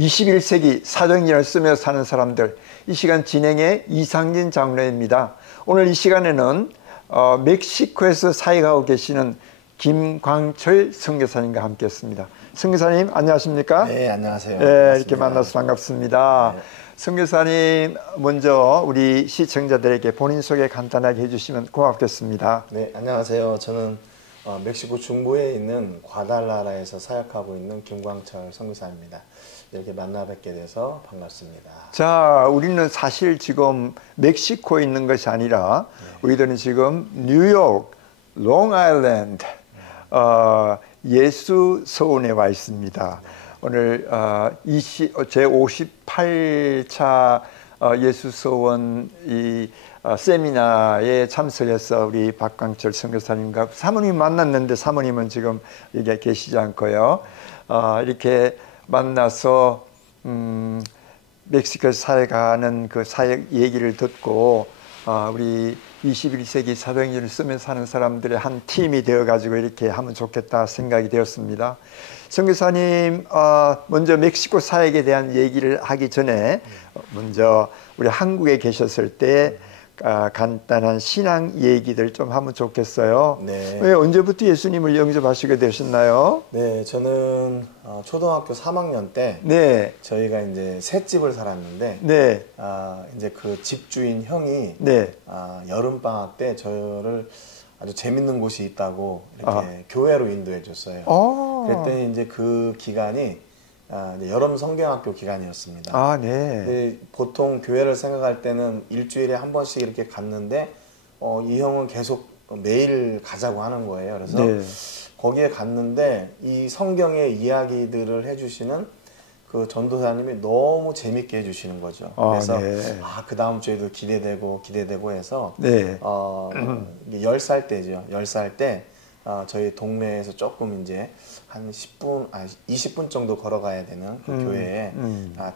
21세기 사도행전을 쓰며 사는 사람들, 이 시간 진행의 이상진 장로입니다. 오늘 이 시간에는 멕시코에서 사역하고 계시는 김광철 선교사님과 함께했습니다. 선교사님 안녕하십니까? 네, 안녕하세요. 네, 이렇게 만나서 반갑습니다. 네. 선교사님 먼저 우리 시청자들에게 본인 소개 간단하게 해주시면 고맙겠습니다. 네, 안녕하세요. 저는 멕시코 중부에 있는 과달라라에서 사역하고 있는 김광철 선교사입니다. 이렇게 만나 뵙게 돼서 반갑습니다. 자, 우리는 사실 지금 멕시코에 있는 것이 아니라 우리들은 지금 뉴욕, 롱아일랜드 예수 서원에 와 있습니다. 오늘 제 58차 예수 서원 이 세미나에 참석해서 우리 박광철 선교사님과 사모님 만났는데 사모님은 지금 여기 계시지 않고요. 이렇게 만나서 멕시코에서 사역하는 그 사역 얘기를 듣고 우리 21세기 사도행전을 쓰며 사는 사람들의 한 팀이 되어가지고 이렇게 하면 좋겠다 생각이 되었습니다. 선교사님 먼저 멕시코 사역에 대한 얘기를 하기 전에 먼저 우리 한국에 계셨을 때 간단한 신앙 얘기들 좀 하면 좋겠어요. 네. 왜 언제부터 예수님을 영접하시게 되셨나요? 네, 저는 초등학교 3학년 때 네. 저희가 이제 셋집을 살았는데 네. 이제 그 집주인 형이 네. 여름 방학 때 저를 아주 재밌는 곳이 있다고 이렇게 교회로 인도해 줬어요. 그랬더니 이제 그 기간이 이제 여름 성경학교 기간이었습니다. 네. 근데 보통 교회를 생각할 때는 일주일에 한 번씩 이렇게 갔는데 이 형은 계속 매일 가자고 하는 거예요. 그래서 네. 거기에 갔는데 이 성경의 이야기들을 해주시는 그 전도사님이 너무 재밌게 해주시는 거죠. 그래서 네. 그 다음 주에도 기대되고 해서 네. 10살 때죠. 10살 때 저희 동네에서 조금 이제 한 20분 정도 걸어가야 되는 그 교회에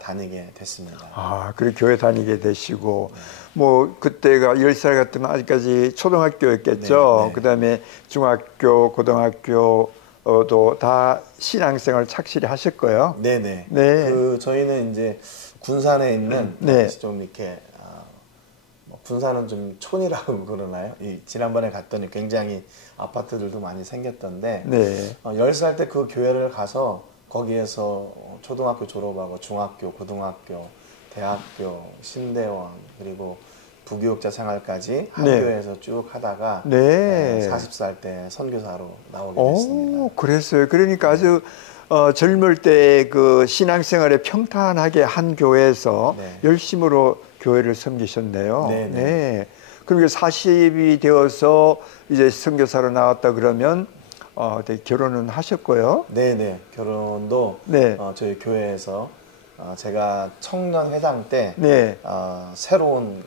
다니게 됐습니다. 그리고 교회 다니게 되시고, 뭐, 그때가 10살 같으면 아직까지 초등학교였겠죠. 네, 네. 그 다음에 중학교, 고등학교도 다 신앙생활 착실히 하실 거예요. 네네. 네. 저희는 이제 군산에 있는 네. 좀 이렇게 군산은 좀 촌이라고 그러나요? 지난번에 갔더니 굉장히 아파트들도 많이 생겼던데 네. 10살 때 그 교회를 가서 거기에서 초등학교 졸업하고 중학교, 고등학교, 대학교, 신대원 그리고 부교육자 생활까지 한 네. 교회에서 쭉 하다가 네. 40살 때 선교사로 나오게 됐습니다. 그랬어요. 그러니까 아주 젊을 때 그 신앙생활에 평탄하게 한 교회에서 네. 열심으로 교회를 섬기셨네요. 네. 네. 그리고 40이 되어서 이제 선교사로 나왔다 그러면 결혼은 하셨고요. 네네. 결혼도 네. 저희 교회에서 제가 청년 회당 때 네. 새로운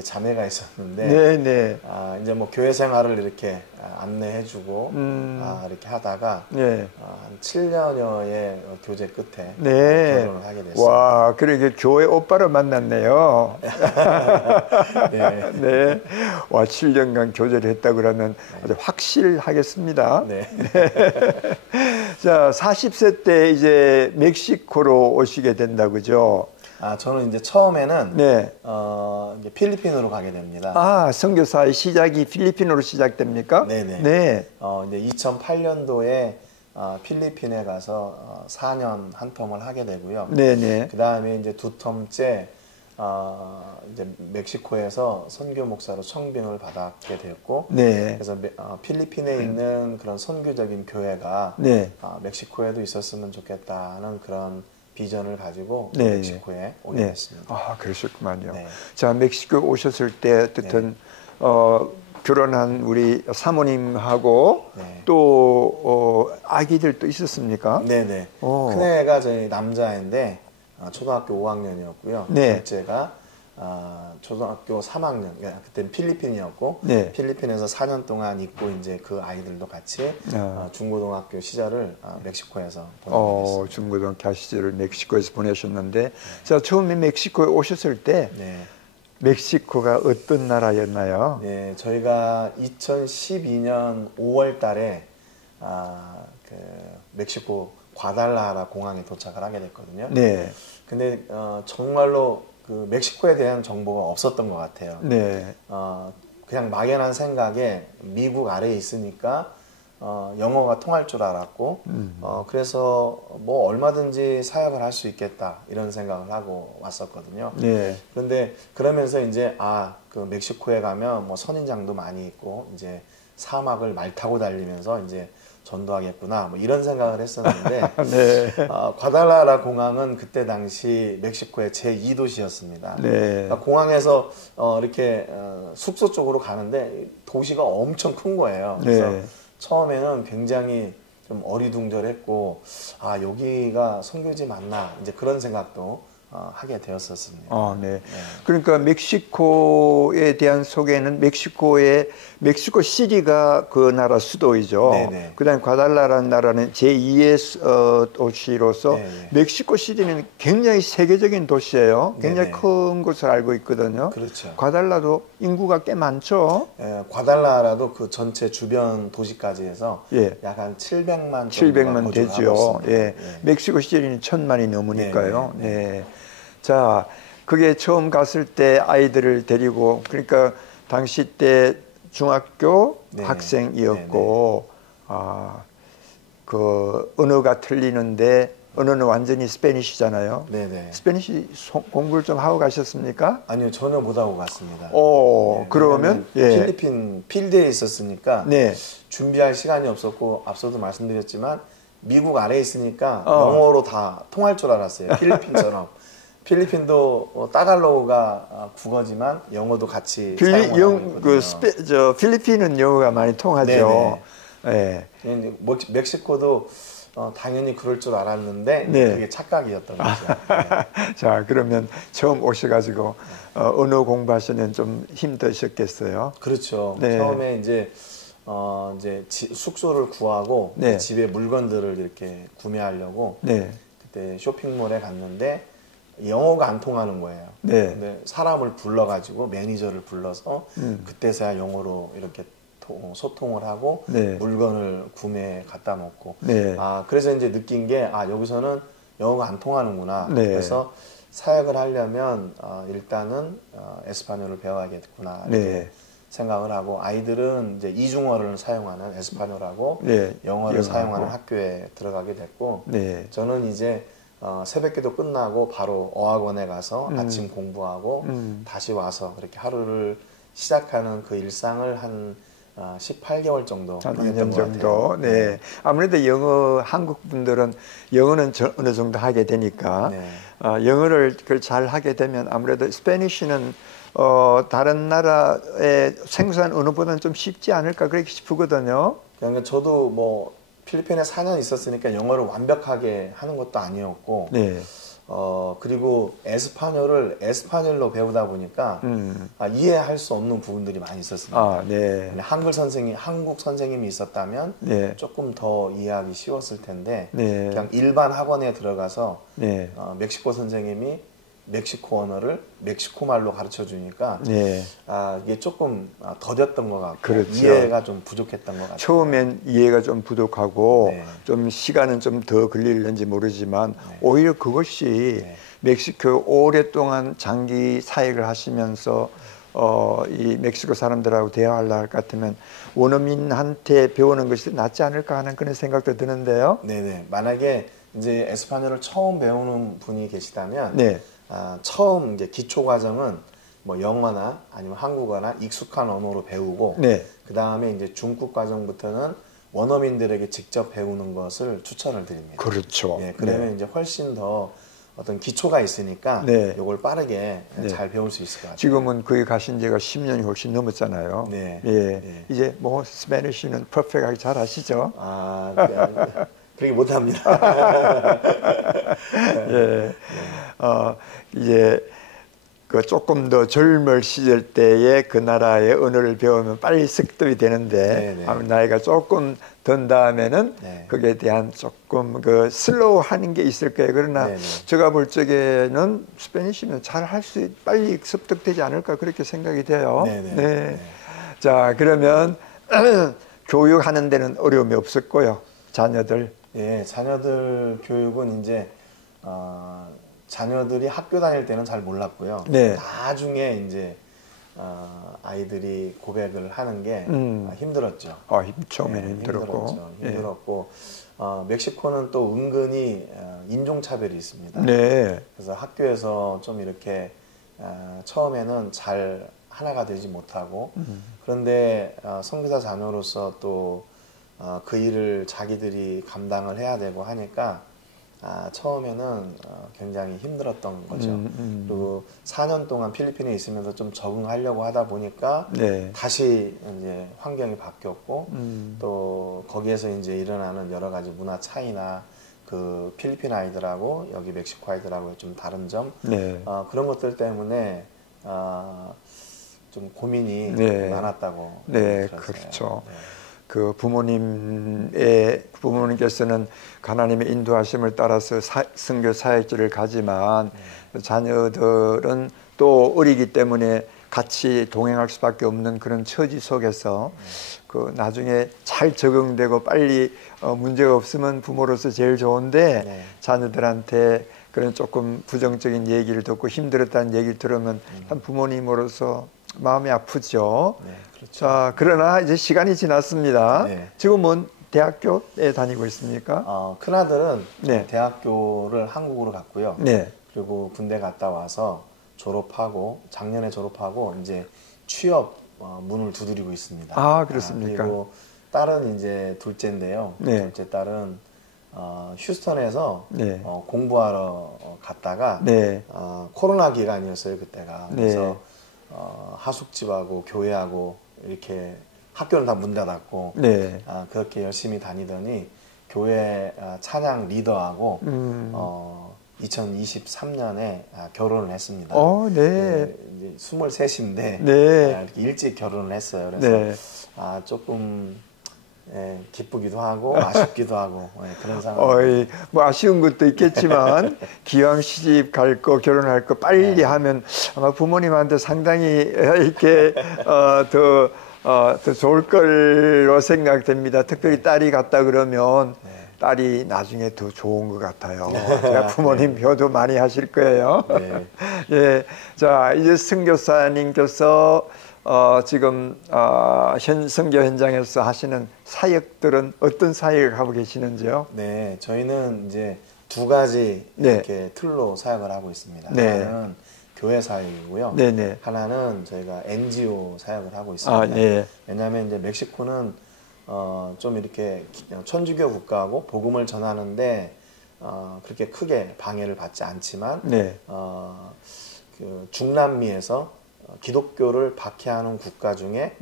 자매가 있었는데 네네. 이제 뭐 교회 생활을 이렇게 안내해주고 이렇게 하다가 네. 한 7년여의 교제 끝에 네. 결혼을 하게 됐습니다. 와, 그러게 교회 오빠를 만났네요. 네. 네. 와, 7년간 교제를 했다 그러면 아주 확실하겠습니다. 네. 자, 40세 때 이제 멕시코로 오시게 된다, 그죠? 저는 이제 처음에는 네. 이제 필리핀으로 가게 됩니다. 선교사의 시작이 필리핀으로 시작됩니까? 네네. 네. 이제 2008년도에 필리핀에 가서 4년 한 텀을 하게 되고요. 네네. 그 다음에 이제 2텀째 이제 멕시코에서 선교 목사로 청빙을 받게 되었고, 네. 그래서 필리핀에 있는 그런 선교적인 교회가 네. 멕시코에도 있었으면 좋겠다는 그런 비전을 가지고 네. 멕시코에 오게 네. 됐습니다. 그러셨구만요. 네. 자, 멕시코 오셨을 때 어쨌든 결혼한 우리 사모님하고 네. 또 아기들도 있었습니까? 네네. 큰애가 저희 남자인데 초등학교 5학년이었고요. 네. 둘째가 초등학교 3학년, 그때는 필리핀이었고, 네. 필리핀에서 4년 동안 있고, 이제 그 아이들도 같이 중고등학교 시절을 멕시코에서 보내고 중고등학교 시절을 멕시코에서 보내셨는데, 자, 처음에 멕시코에 오셨을 때, 네. 멕시코가 어떤 나라였나요? 네, 저희가 2012년 5월 달에 멕시코 과달라라 공항에 도착을 하게 됐거든요. 네. 근데 정말로 그 멕시코에 대한 정보가 없었던 것 같아요. 네. 그냥 막연한 생각에 미국 아래에 있으니까 영어가 통할 줄 알았고 그래서 뭐 얼마든지 사역을 할 수 있겠다 이런 생각을 하고 왔었거든요. 네. 그런데 그러면서 이제 그 멕시코에 가면 뭐 선인장도 많이 있고 이제 사막을 말 타고 달리면서 이제 전도하겠구나 뭐 이런 생각을 했었는데 네. 과달라라 공항은 그때 당시 멕시코의 제2도시였습니다. 네. 그러니까 공항에서 이렇게 숙소 쪽으로 가는데 도시가 엄청 큰 거예요. 그래서 네. 처음에는 굉장히 좀 어리둥절했고 여기가 선교지 맞나 이제 그런 생각도 하게 되었었습니다. 네. 그러니까 멕시코에 대한 소개는 멕시코 시리가 그 나라 수도이죠. 네네. 그다음에 과달라라는 나라는 제2의 도시로서 네네. 멕시코 시리는 굉장히 세계적인 도시예요. 굉장히 네네. 큰 곳을 알고 있거든요. 그렇죠. 과달라도 인구가 꽤 많죠. 과달라라도 그 전체 주변 도시까지 해서 예. 약 한 700만 700만 되죠. 예. 예. 멕시코 시리는 1000만이 넘으니까요. 네네. 네. 자, 그게 처음 갔을 때 아이들을 데리고 그러니까 당시 때 중학교 네. 학생이었고 그 언어가 틀리는데 언어는 완전히 스페니쉬잖아요. 네네. 스페니쉬 공부를 좀 하고 가셨습니까? 아니요, 전혀 못 하고 갔습니다. 그러면 필리핀 필드에 있었으니까 네. 준비할 시간이 없었고 앞서도 말씀드렸지만 미국 아래에 있으니까 영어로 다 통할 줄 알았어요. 필리핀처럼. 필리핀도 따갈로그가 국어지만 영어도 같이 사용하고 있거든요. 필리핀은 영어가 많이 통하죠. 네. 멕시코도 당연히 그럴 줄 알았는데 네. 그게 착각이었던 거죠. 자, 그러면 처음 오셔가지고 언어 공부하시는 좀 힘드셨겠어요? 그렇죠. 네. 처음에 이제 숙소를 구하고 네. 집에 물건들을 이렇게 구매하려고 네. 그때 쇼핑몰에 갔는데 영어가 안 통하는 거예요. 네. 근데 사람을 불러가지고 매니저를 불러서 그때서야 영어로 이렇게 소통을 하고 네. 물건을 구매해 갖다 놓고 네. 그래서 이제 느낀 게 여기서는 영어가 안 통하는구나. 네. 그래서 사역을 하려면 일단은 에스파뇰을 배워야겠구나 이렇게 네. 생각을 하고 아이들은 이제 이중어를 사용하는 에스파뇰하고 네. 영어를 사용하는 학교에 들어가게 됐고 네. 저는 이제 새벽기도 끝나고 바로 어학원에 가서 아침 공부하고 다시 와서 그렇게 하루를 시작하는 그 일상을 한 18개월 정도 한 보냈던 2년 것 정도. 같아요. 네. 아무래도 한국 분들은 영어는 어느 정도 하게 되니까 네. 영어를 잘 하게 되면 아무래도 스페니쉬는 다른 나라의 생소한 언어보다는 좀 쉽지 않을까 그렇게 싶거든요. 그러니까 저도 뭐 필리핀에 4년 있었으니까 영어를 완벽하게 하는 것도 아니었고 네. 그리고 에스파뇰로 배우다 보니까 이해할 수 없는 부분들이 많이 있었습니다. 네. 한국 선생님이 있었다면 네. 조금 더 이해하기 쉬웠을 텐데 네. 그냥 일반 학원에 들어가서 네. 멕시코 선생님이 멕시코 언어를 멕시코 말로 가르쳐 주니까 네. 이게 조금 더뎠던 것 같고 그렇죠. 이해가 좀 부족했던 것 같아요. 처음엔 이해가 좀 부족하고 네. 좀 시간은 좀 더 걸릴는지 모르지만 네. 오히려 그것이 네. 멕시코 오랫동안 장기 사역을 하시면서 이 멕시코 사람들하고 대화하려 할 것 같으면 원어민한테 배우는 것이 낫지 않을까 하는 그런 생각도 드는데요. 네네. 만약에 이제 에스파뇰을 처음 배우는 분이 계시다면 네. 처음 이제 기초 과정은 뭐 영어나 아니면 한국어나 익숙한 언어로 배우고 네. 그 다음에 이제 중급 과정부터는 원어민들에게 직접 배우는 것을 추천을 드립니다. 그렇죠. 네, 그러면 이제 훨씬 더 어떤 기초가 있으니까 네. 이걸 빠르게 네. 잘 배울 수 있을 것 같아요. 지금은 거기 가신 지가 10년이 훨씬 넘었잖아요. 네. 예. 네. 이제 뭐 스페니쉬는 퍼펙트하게 잘 하시죠? 그렇게 못합니다. 예. 이제 그 조금 더 젊을 시절 때에 그 나라의 언어를 배우면 빨리 습득이 되는데 나이가 조금 든 다음에는 거기에 대한 조금 그 슬로우하는 게 있을 거예요. 그러나 제가 볼 적에는 스페니쉬는 잘 할 수 빨리 습득되지 않을까 그렇게 생각이 돼요. 네. 자, 그러면 교육하는 데는 어려움이 없었고요. 자녀들. 예, 자녀들 교육은 이제 자녀들이 학교 다닐 때는 잘 몰랐고요. 네. 나중에 이제 아이들이 고백을 하는 게 힘들었죠. 처음에는 힘들었고. 힘들었고 멕시코는 또 은근히 인종차별이 있습니다. 네. 그래서 학교에서 좀 이렇게 처음에는 잘 하나가 되지 못하고 그런데 선교사 자녀로서 또 그 일을 자기들이 감당을 해야 되고 하니까 처음에는 굉장히 힘들었던 거죠. 그리고 4년 동안 필리핀에 있으면서 좀 적응하려고 하다 보니까 네. 다시 이제 환경이 바뀌었고 또 거기에서 이제 일어나는 여러 가지 문화 차이나 그 필리핀 아이들하고 여기 멕시코 아이들하고의 좀 다른 점 네. 그런 것들 때문에 좀 고민이 네. 많았다고 네, 들었어요. 그렇죠. 네. 그 부모님께서는 하나님의 인도하심을 따라서 선교 사역지를 가지만 자녀들은 또 어리기 때문에 같이 동행할 수밖에 없는 그런 처지 속에서 그 나중에 잘 적응되고 빨리 문제가 없으면 부모로서 제일 좋은데 네. 자녀들한테 그런 조금 부정적인 얘기를 듣고 힘들었다는 얘기를 들으면 참 부모님으로서 마음이 아프죠. 네, 그렇죠. 자, 그러나 이제 시간이 지났습니다. 네. 지금은 대학교에 다니고 있습니까? 큰아들은 네. 대학교를 한국으로 갔고요. 네. 그리고 군대 갔다 와서 졸업하고 작년에 졸업하고 이제 취업 문을 두드리고 있습니다. 아, 그렇습니까? 그리고 딸은 이제 둘째인데요. 네. 둘째 딸은 휴스턴에서 네. 공부하러 갔다가 네. 코로나 기간이었어요 그때가. 네. 그래서 하숙집하고 교회하고 이렇게 학교는 다 문 닫았고 네. 그렇게 열심히 다니더니 교회 찬양 리더하고 2023년에 결혼을 했습니다. 네. 이제 23인데 네. 이렇게 일찍 결혼을 했어요. 그래서 네. 조금 기쁘기도 하고 아쉽기도 하고 그런 상황. 뭐 아쉬운 것도 있겠지만 기왕 시집 갈 거 결혼할 거 빨리 네. 하면 아마 부모님한테 상당히 이렇게 더 좋을 걸로 생각됩니다. 특별히 딸이 갔다 그러면 딸이 나중에 더 좋은 것 같아요. 제가 부모님 효도 많이 하실 거예요. 네. 예, 자 이제 선교사님께서 지금 선교 현장에서 하시는 사역들은 어떤 사역을 하고 계시는지요? 네, 저희는 이제 두 가지 네. 이렇게 틀로 사역을 하고 있습니다. 네. 하나는 교회 사역이고요. 네네. 하나는 저희가 NGO 사역을 하고 있습니다. 네. 왜냐하면 이제 멕시코는 좀 이렇게 천주교 국가고 복음을 전하는데 그렇게 크게 방해를 받지 않지만 네. 그 중남미에서 기독교를 박해하는 국가 중에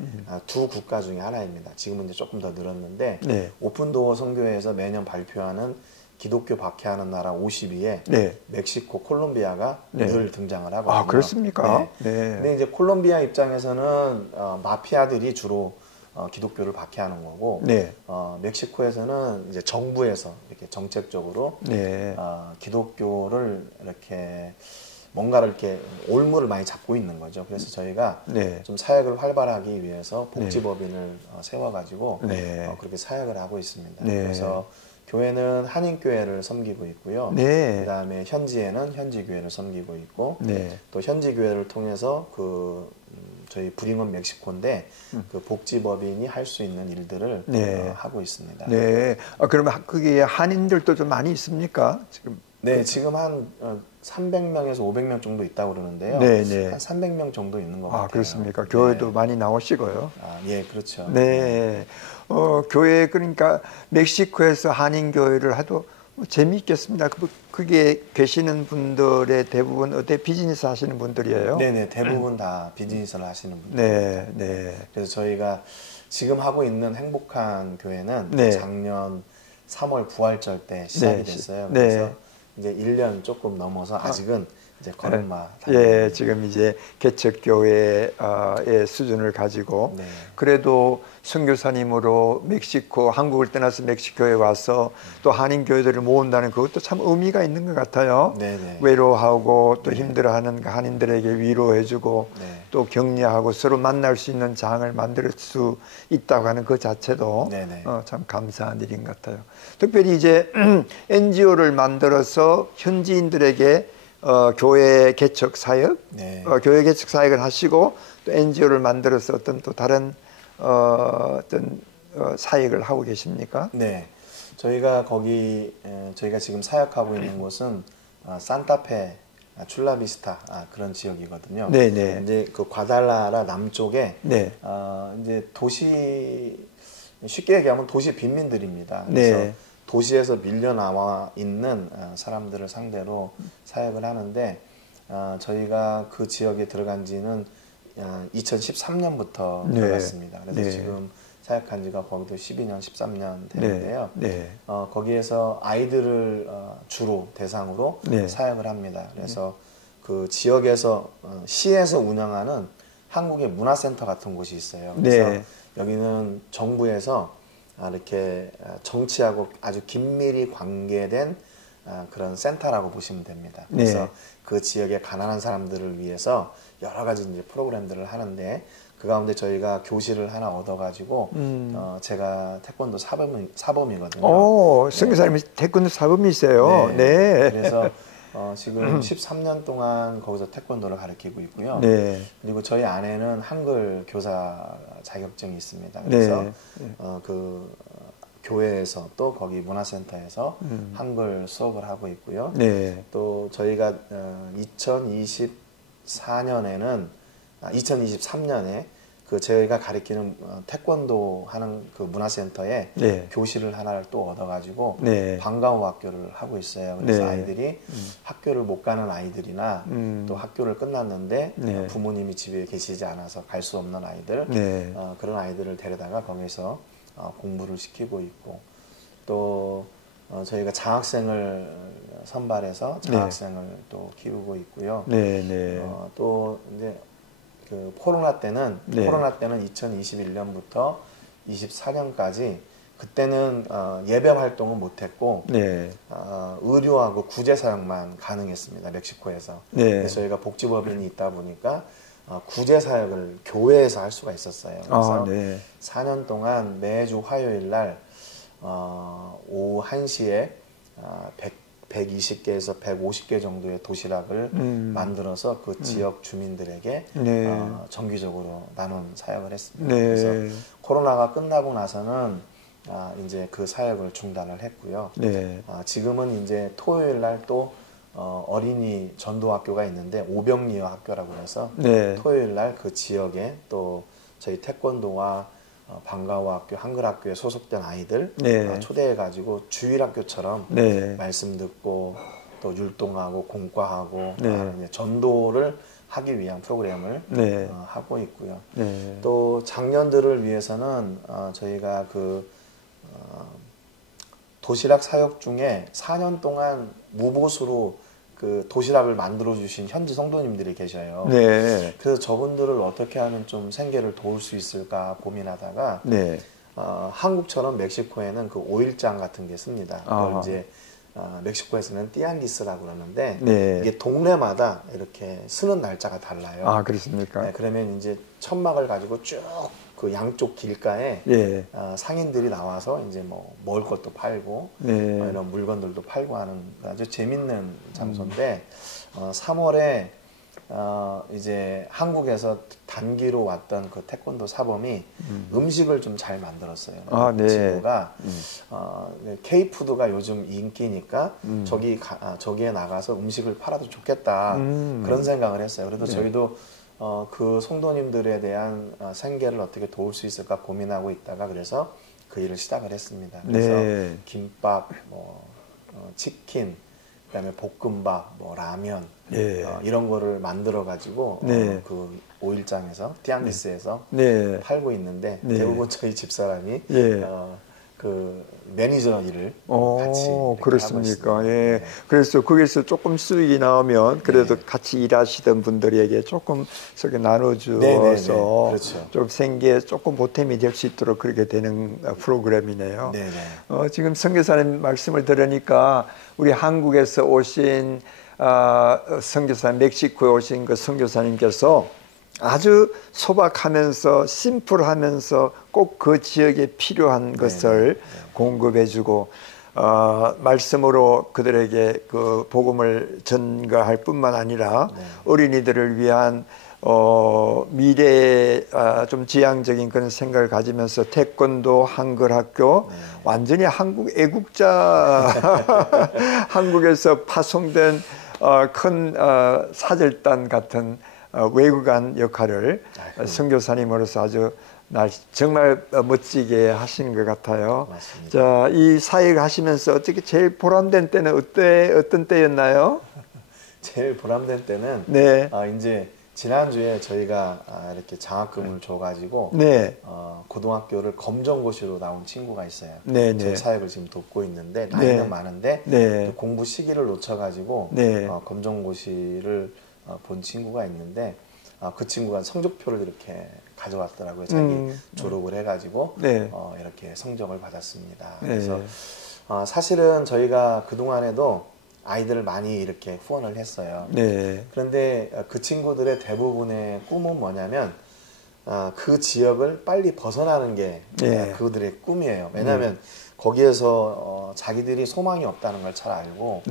두 국가 중에 하나입니다. 지금은 이제 조금 더 늘었는데 네. 오픈도어 선교회에서 매년 발표하는 기독교 박해하는 나라 50위에 네. 멕시코, 콜롬비아가 네. 늘 등장을 하거든요. 그렇습니까? 네. 네. 근데 이제 콜롬비아 입장에서는 마피아들이 주로 기독교를 박해하는 거고, 네. 멕시코에서는 이제 정부에서 이렇게 정책적으로 네. 기독교를 이렇게 뭔가를 이렇게 올무를 많이 잡고 있는 거죠. 그래서 저희가 네. 좀 사역을 활발하기 위해서 복지법인을 세워가지고 네. 그렇게 사역을 하고 있습니다. 네. 그래서 교회는 한인교회를 섬기고 있고요. 네. 그 다음에 현지에는 현지교회를 섬기고 있고, 네. 또 현지교회를 통해서 저희 브링엄 멕시코인데 그 복지법인이 할 수 있는 일들을 네. 하고 있습니다. 네. 그러면 그게 한인들도 좀 많이 있습니까? 지금? 네, 지금 한 300명에서 500명 정도 있다고 그러는데요. 네, 네. 한 300명 정도 있는 것 같아요. 그렇습니까? 네. 교회도 많이 나오시고요. 예, 그렇죠. 네. 교회 그러니까 멕시코에서 한인 교회를 하도 재미있겠습니다. 그게 계시는 분들의 대부분 어때 비즈니스 하시는 분들이에요? 네네, 대부분 다 비즈니스를 하시는 분들. 네, 네. 그래서 저희가 지금 하고 있는 행복한 교회는 네. 작년 3월 부활절 때 시작이 네. 됐어요. 네. 그래서 이제 1년 조금 넘어서 아직은 이제 걸음마. 예, 지금 이제 개척교회의 수준을 가지고 네. 그래도 선교사님으로 멕시코, 한국을 떠나서 멕시코에 와서 또 한인 교회들을 모은다는 그것도 참 의미가 있는 것 같아요. 네네. 외로워하고 또 네. 힘들어하는 한인들에게 위로해주고 네. 또 격려하고 서로 만날 수 있는 장을 만들 수 있다고 하는 그 자체도 참 감사한 일인 것 같아요. 특별히 이제 NGO를 만들어서 현지인들에게 교회 개척 사역, 네. 교회 개척 사역을 하시고 또 NGO를 만들어서 어떤 또 다른 사역을 하고 계십니까? 네, 저희가 저희가 지금 사역하고 있는 곳은 산타페, 출라비스타 그런 지역이거든요. 네네. 이제 그 과달라라 남쪽에 네. 이제 쉽게 얘기하면 도시 빈민들입니다. 그래서 네. 도시에서 밀려나와 있는 사람들을 상대로 사역을 하는데 저희가 그 지역에 들어간 지는 2013년부터 네. 들어갔습니다. 그래서 네. 지금 사역한 지가 거기도 12년, 13년 되는데요. 네. 거기에서 아이들을 주로 대상으로 네. 사역을 합니다. 그래서 그 지역에서 시에서 운영하는 한국의 문화센터 같은 곳이 있어요. 그래서 네. 여기는 정부에서 이렇게 정치하고 아주 긴밀히 관계된 그런 센터라고 보시면 됩니다. 그래서 네. 그 지역의 가난한 사람들을 위해서 여러 가지 이제 프로그램들을 하는데 그 가운데 저희가 교실을 하나 얻어가지고 제가 태권도 사범이거든요. 오, 선교사님이 태권도 사범이세요. 네. 그래서 지금 13년 동안 거기서 태권도를 가르치고 있고요. 네. 그리고 저희 아내는 한글 교사 자격증이 있습니다. 그래서 네. 교회에서 또 거기 문화센터에서 한글 수업을 하고 있고요. 네. 또 저희가 2023년에 그 저희가 가르치는 태권도 하는 그 문화센터에 네. 교실을 하나를 또 얻어가지고 네. 방과후 학교를 하고 있어요. 그래서 네. 아이들이 학교를 못 가는 아이들이나 또 학교를 끝났는데 네. 부모님이 집에 계시지 않아서 갈 수 없는 아이들 네. 그런 아이들을 데려다가 거기서 공부를 시키고 있고 또 저희가 장학생을 선발해서 장학생을 또 키우고 있고요. 네. 네. 또 이제 그 코로나 때는 2021년부터 24년까지 그때는 예배 활동은 못했고 네. 의료하고 구제 사역만 가능했습니다. 멕시코에서. 네. 그래서 저희가 복지법인이 있다 보니까 구제 사역을 교회에서 할 수가 있었어요. 그래서 네. 4년 동안 매주 화요일 날 오후 1시에 120개에서 150개 정도의 도시락을 만들어서 그 지역 주민들에게 네. 정기적으로 나눈 사역을 했습니다. 네. 그래서 코로나가 끝나고 나서는 이제 그 사역을 중단을 했고요. 네. 지금은 이제 토요일 날 또 어린이 전도학교가 있는데 오병리어 학교라고 해서 네. 토요일 날 그 지역에 또 저희 태권도와 방과후 학교, 한글 학교에 소속된 아이들 네. 초대해가지고 주일학교처럼 네. 말씀 듣고 또 율동하고 공과하고 네. 전도를 하기 위한 프로그램을 네. 하고 있고요. 네. 또 장년들을 위해서는 저희가 그 도시락 사역 중에 4년 동안 무보수로 그 도시락을 만들어 주신 현지 성도님들이 계셔요. 네. 그래서 저분들을 어떻게 하면 좀 생계를 도울 수 있을까 고민하다가 네. 한국처럼 멕시코에는 그 오일장 같은 게 씁니다. 그걸 이제 멕시코에서는 띠앙기스라고 그러는데 네. 이게 동네마다 이렇게 쓰는 날짜가 달라요. 그렇습니까? 네, 그러면 이제 천막을 가지고 쭉 그 양쪽 길가에 예. 상인들이 나와서 이제 뭐 먹을 것도 팔고 네. 이런 물건들도 팔고 하는 아주 재밌는 장소인데 3월에 이제 한국에서 단기로 왔던 그 태권도 사범이 음식을 좀 잘 만들었어요. 그 네. 친구가 K푸드가 요즘 인기니까 저기에 나가서 음식을 팔아도 좋겠다 그런 생각을 했어요. 그래서 저희도 그 성도님들에 대한 생계를 어떻게 도울 수 있을까 고민하고 있다가 그래서 그 일을 시작을 했습니다. 그래서 네. 김밥, 치킨, 그다음에 볶음밥, 라면 예. 이런 거를 만들어 가지고 네. 그 오일장에서 띠앙기스에서 네. 팔고 있는데 네. 대부분 저희 집사람이 예. 그 매니저 일을 같이 이렇게 그렇습니까? 하고 있습니다. 예. 네. 그래서 거기서 조금 수익이 나오면 그래도 같이 일하시던 분들에게 조금 저기 나눠주어서 그렇죠. 좀 생계에 조금 보탬이 될 수 있도록 그렇게 되는 프로그램이네요. 지금 선교사님 말씀을 들으니까 우리 한국에서 오신 선교사님, 멕시코에 오신 그 선교사님께서 아주 소박하면서 심플하면서 꼭 그 지역에 필요한 것을 공급해주고 말씀으로 그들에게 그 복음을 전가할 뿐만 아니라 어린이들을 위한 미래에 좀 지향적인 그런 생각을 가지면서 태권도, 한글학교, 완전히 한국 애국자 한국에서 파송된 큰 사절단 같은 외국안 역할을 선교사님으로서 아주 정말 멋지게 하시는 것 같아요. 맞습니다. 자, 이 사역 하시면서 어떻게 제일 보람된 때는 어떤 때였나요? 제일 보람된 때는 이제 지난주에 저희가 이렇게 장학금을 줘가지고 고등학교를 검정고시로 나온 친구가 있어요. 저희 사역을 지금 돕고 있는데 나이는 많은데 또 공부 시기를 놓쳐가지고 검정고시를 본 친구가 있는데 그 친구가 성적표를 이렇게 가져왔더라고요. 자기 졸업을 해가지고 이렇게 성적을 받았습니다. 그래서 사실은 저희가 그동안에도 아이들을 많이 이렇게 후원을 했어요. 그런데 그 친구들의 대부분의 꿈은 뭐냐면 그 지역을 빨리 벗어나는 게 그들의 꿈이에요. 왜냐하면 거기에서 자기들이 소망이 없다는 걸 잘 알고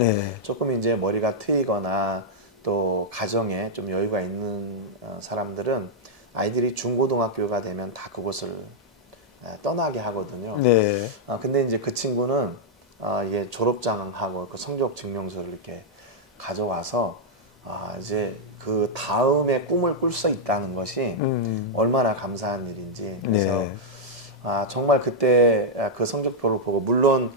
조금 이제 머리가 트이거나 또 가정에 좀 여유가 있는 사람들은 아이들이 중고등학교가 되면 다 그곳을 떠나게 하거든요. 근데 이제 그 친구는 이게 졸업장하고 그 성적 증명서를 이렇게 가져와서 이제 그 다음에 꿈을 꿀 수 있다는 것이 얼마나 감사한 일인지. 그래서 정말 그때 그 성적표를 보고 물론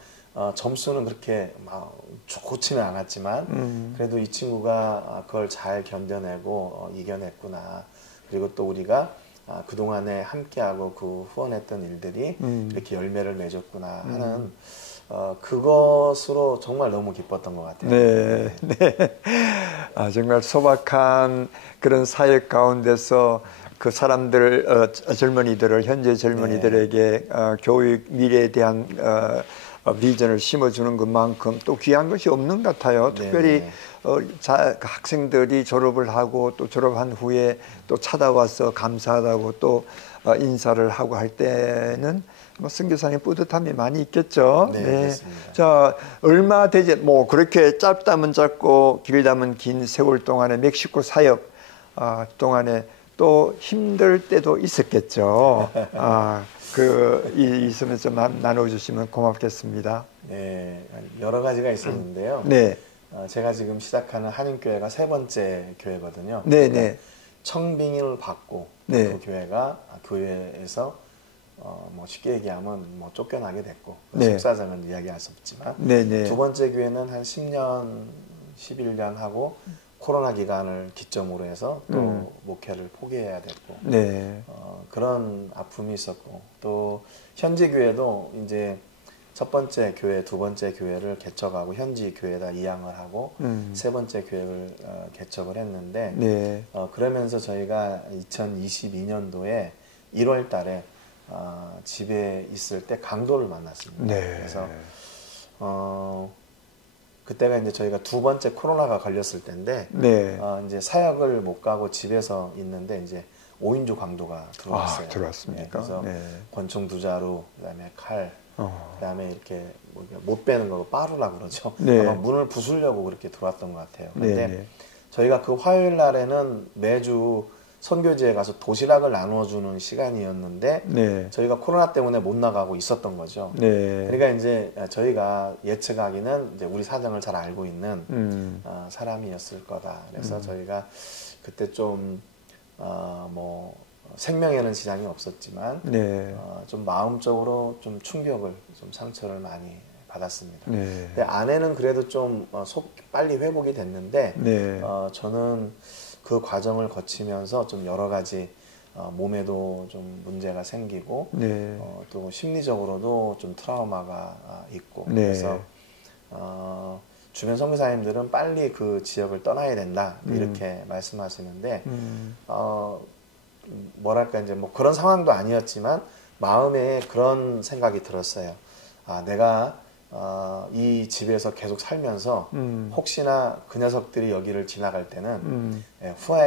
점수는 그렇게 막 좋지는 않았지만 그래도 이 친구가 그걸 잘 견뎌내고 이겨냈구나. 그리고 또 우리가 그동안에 함께하고 그 후원했던 일들이 이렇게 열매를 맺었구나 하는 그것으로 정말 너무 기뻤던 것 같아요. 정말 소박한 그런 사역 가운데서 그 사람들, 젊은이들을, 현재 젊은이들에게 교육 미래에 대한 비전을 심어주는 것만큼 또 귀한 것이 없는 것 같아요. 특별히 학생들이 졸업을 하고 또 졸업한 후에 또 찾아와서 감사하다고 또 인사를 하고 할 때는 뭐 선교사님 뿌듯함이 많이 있겠죠. 자, 얼마 되지 뭐 그렇게 짧다면 짧고 길다면 긴 세월 동안에 멕시코 사역 동안에 또 힘들 때도 있었겠죠. 있으면 좀 나눠주시면 고맙겠습니다. 여러 가지가 있었는데요. 제가 지금 시작하는 한인교회가 3번째 교회거든요. 청빙을 받고 그 교회가 교회에서 뭐 쉽게 얘기하면 뭐 쫓겨나게 됐고 속사정은 이야기할 수 없지만 두 번째 교회는 한 10년, 11년 하고 코로나 기간을 기점으로 해서 또 목회를 포기해야 됐고 그런 아픔이 있었고 또 현지 교회도 이제 첫 번째 교회, 두 번째 교회를 개척하고 현지 교회에다 이양을 하고 세 번째 교회를 개척을 했는데 그러면서 저희가 2022년도에 1월 달에 집에 있을 때 강도를 만났습니다. 그래서 그때가 이제 저희가 두 번째 코로나가 걸렸을 때인데 이제 사역을 못 가고 집에서 있는데 이제 5인조 강도가 들어왔어요. 들어왔습니까? 그래서 권총 2자루, 그다음에 칼, 그다음에 이렇게 못 빼는 거 빠루라 그러죠. 아마 문을 부수려고 그렇게 들어왔던 것 같아요. 근데 저희가 그 화요일 날에는 매주 선교지에 가서 도시락을 나눠주는 시간이었는데 저희가 코로나 때문에 못 나가고 있었던 거죠. 그러니까 이제 저희가 예측하기는 이제 우리 사정을 잘 알고 있는 사람이었을 거다. 그래서 저희가 그때 좀 뭐 생명에는 지장이 없었지만 좀 마음적으로 좀 충격을, 좀 상처를 많이 받았습니다. 근데 아내는 그래도 좀 빨리 회복이 됐는데 저는 그 과정을 거치면서 좀 여러 가지 몸에도 좀 문제가 생기고 네. 또 심리적으로도 좀 트라우마가 있고 네. 그래서 주변 선교사님들은 빨리 그 지역을 떠나야 된다 이렇게 말씀하시는데 뭐랄까 이제 뭐 그런 상황도 아니었지만 마음에 그런 생각이 들었어요. 아, 내가 이 집에서 계속 살면서 혹시나 그 녀석들이 여기를 지나갈 때는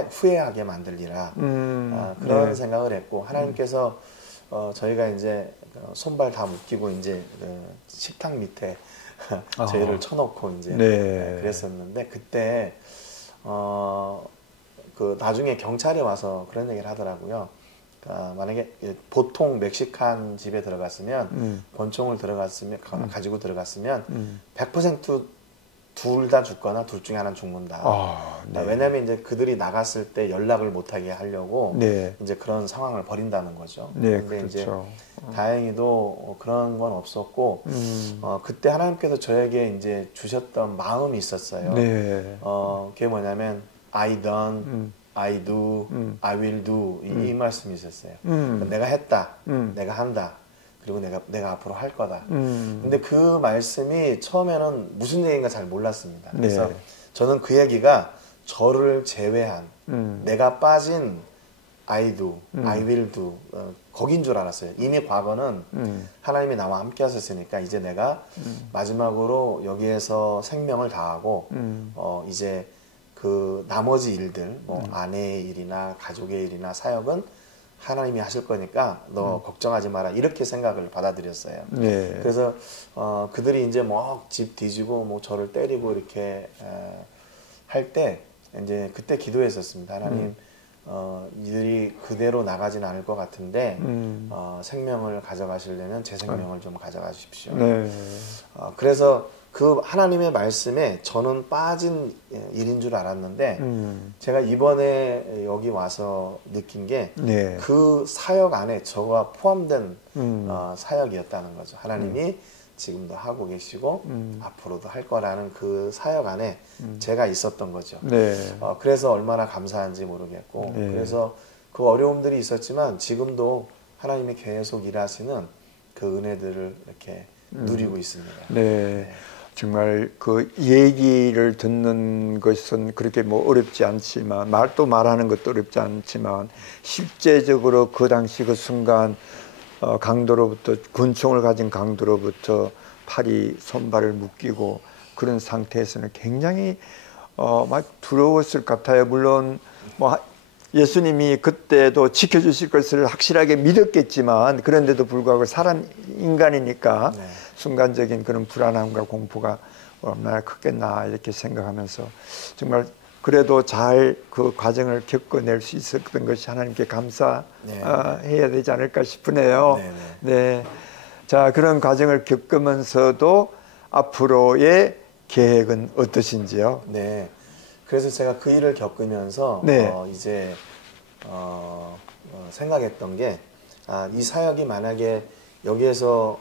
후회하게 만들리라 그런 네. 생각을 했고 하나님께서 저희가 이제 손발 다 묶이고 이제 식탁 밑에 저희를 쳐놓고 이제 네. 그랬었는데 그때 그 나중에 경찰이 와서 그런 얘기를 하더라고요. 만약에 보통 멕시칸 집에 들어갔으면 권총을 가지고 들어갔으면 100% 둘 다 죽거나 둘 중에 하나는 죽는다. 네. 왜냐하면 이제 그들이 나갔을 때 연락을 못하게 하려고 네. 이제 그런 상황을 벌인다는 거죠. 네, 근데 이제 그렇죠. 다행히도 그런 건 없었고 그때 하나님께서 저에게 이제 주셨던 마음이 있었어요. 네. 그게 뭐냐면 I done, I do, I will do 이 말씀이 있었어요. 내가 했다, 내가 한다, 그리고 내가 앞으로 할 거다. 근데 그 말씀이 처음에는 무슨 얘기인가 잘 몰랐습니다. 그래서 네. 저는 그 얘기가 저를 제외한 내가 빠진 I do, I will do 거긴 줄 알았어요. 이미 과거는 하나님이 나와 함께 하셨으니까 이제 내가 마지막으로 여기에서 생명을 다하고 이제 그 나머지 일들 뭐 아내의 일이나 가족의 일이나 사역은 하나님이 하실 거니까 너 걱정하지 마라 이렇게 생각을 받아들였어요. 네. 그래서 그들이 이제 뭐 집 뒤지고 뭐 저를 때리고 이렇게 할 때 이제 그때 기도했었습니다. 하나님 이들이 그대로 나가진 않을 것 같은데 생명을 가져가시려면 제 생명을 좀 가져가십시오. 네. 그래서 그 하나님의 말씀에 저는 빠진 일인 줄 알았는데 제가 이번에 여기 와서 느낀 게 그 사역 안에 저와 포함된 사역이었다는 거죠. 하나님이 지금도 하고 계시고 앞으로도 할 거라는 그 사역 안에 제가 있었던 거죠. 네. 그래서 얼마나 감사한지 모르겠고 그래서 그 어려움들이 있었지만 지금도 하나님이 계속 일하시는 그 은혜들을 이렇게 누리고 있습니다. 네. 정말 그 얘기를 듣는 것은 그렇게 뭐 어렵지 않지만 말도 말하는 것도 어렵지 않지만 실제적으로 그 당시 그 순간 강도로부터 권총을 가진 강도로부터 팔이 손발을 묶이고 그런 상태에서는 굉장히 막 두려웠을 것 같아요. 물론 뭐 예수님이 그때도 지켜주실 것을 확실하게 믿었겠지만 그런데도 불구하고 사람 인간이니까 순간적인 그런 불안함과 공포가 얼마나 크겠나 이렇게 생각하면서 정말 그래도 잘 그 과정을 겪어낼 수 있었던 것이 하나님께 감사해야 되지 않을까 싶으네요. 네. 자, 그런 과정을 겪으면서도 앞으로의 계획은 어떠신지요? 네. 그래서 제가 그 일을 겪으면서 이제 생각했던 게 이 사역이 만약에 여기에서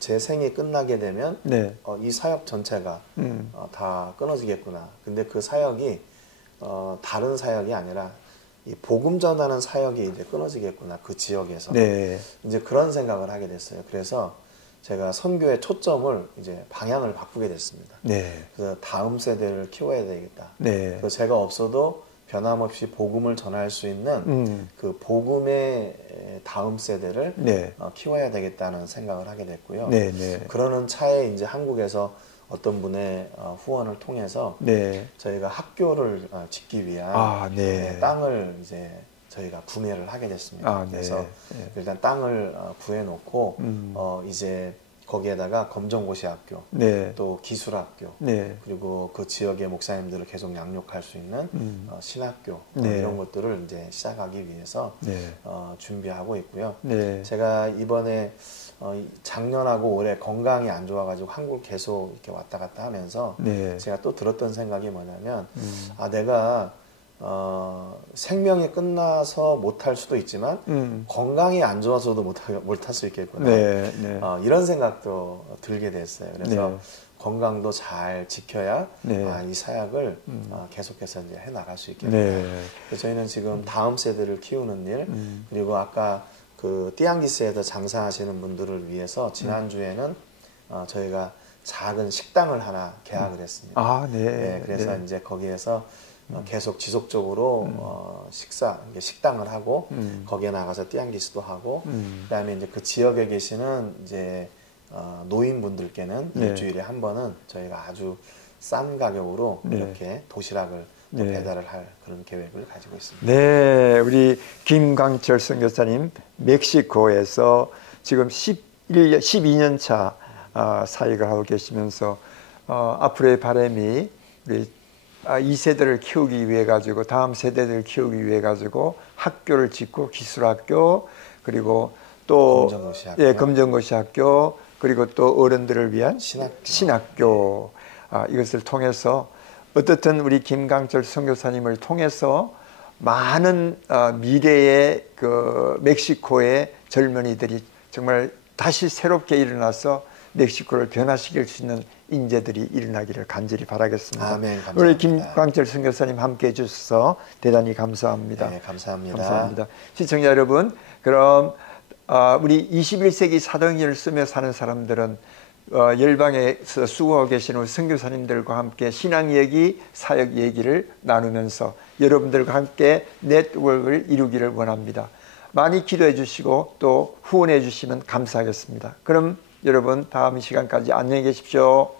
제 생이 끝나게 되면 이 사역 전체가 다 끊어지겠구나. 근데 그 사역이 다른 사역이 아니라 이 복음 전하는 사역이 이제 끊어지겠구나. 그 지역에서 이제 그런 생각을 하게 됐어요. 그래서 제가 선교의 초점을 이제 방향을 바꾸게 됐습니다. 그래서 다음 세대를 키워야 되겠다. 그래서 제가 없어도 변함없이 복음을 전할 수 있는 그 복음의 다음 세대를 키워야 되겠다는 생각을 하게 됐고요. 그러는 차에 이제 한국에서 어떤 분의 후원을 통해서 저희가 학교를 짓기 위한 땅을 이제 저희가 구매를 하게 됐습니다. 그래서 일단 땅을 구해놓고 이제 거기에다가 검정고시학교, 또 기술학교, 그리고 그 지역의 목사님들을 계속 양육할 수 있는 신학교 이런 것들을 이제 시작하기 위해서 준비하고 있고요. 제가 이번에 작년하고 올해 건강이 안 좋아가지고 한국을 계속 이렇게 왔다 갔다 하면서 제가 또 들었던 생각이 뭐냐면 내가 생명이 끝나서 못할 수도 있지만 건강이 안 좋아서도 못할 수 있겠구나. 이런 생각도 들게 됐어요. 그래서 건강도 잘 지켜야 네. 이 사역을 계속해서 이제 해 나갈 수 있겠다. 네. 저희는 지금 다음 세대를 키우는 일, 그리고 아까 그 띠양기스에서 장사하시는 분들을 위해서 지난주에는 저희가 작은 식당을 하나 계약을 했습니다. 아, 네. 네, 그래서 네. 이제 거기에서 계속 지속적으로 식당을 하고 거기에 나가서 띠양기스도 하고 그다음에 이제 그 지역에 계시는 이제 노인분들께는 네. 일주일에 한 번은 저희가 아주 싼 가격으로 네. 이렇게 도시락을 또 네. 배달을 할 그런 계획을 가지고 있습니다. 네, 우리 김광철 선교사님 멕시코에서 지금 12년 차 사역을 하고 계시면서 앞으로의 바람이 우리 2세대를 키우기 위해 가지고 다음 세대들을 키우기 위해 가지고 학교를 짓고 기술학교 그리고 또 검정고시학교. 예, 검정고시학교 그리고 또 어른들을 위한 신학교 이것을 통해서 어떻든 우리 김광철 선교사님을 통해서 많은 미래의 그 멕시코의 젊은이들이 정말 다시 새롭게 일어나서 멕시코를 변화시킬 수 있는 인재들이 일어나기를 간절히 바라겠습니다. 아멘, 감사합니다. 우리 김광철 선교사님 함께해 주셔서 대단히 감사합니다. 네, 감사합니다. 감사합니다. 시청자 여러분, 그럼 우리 21세기 사도행전을 쓰며 사는 사람들은 열방에서 수고하고 계시는 선교사님들과 함께 신앙 얘기, 사역 얘기를 나누면서 여러분들과 함께 네트워크를 이루기를 원합니다. 많이 기도해 주시고 또 후원해 주시면 감사하겠습니다. 그럼 여러분 다음 시간까지 안녕히 계십시오.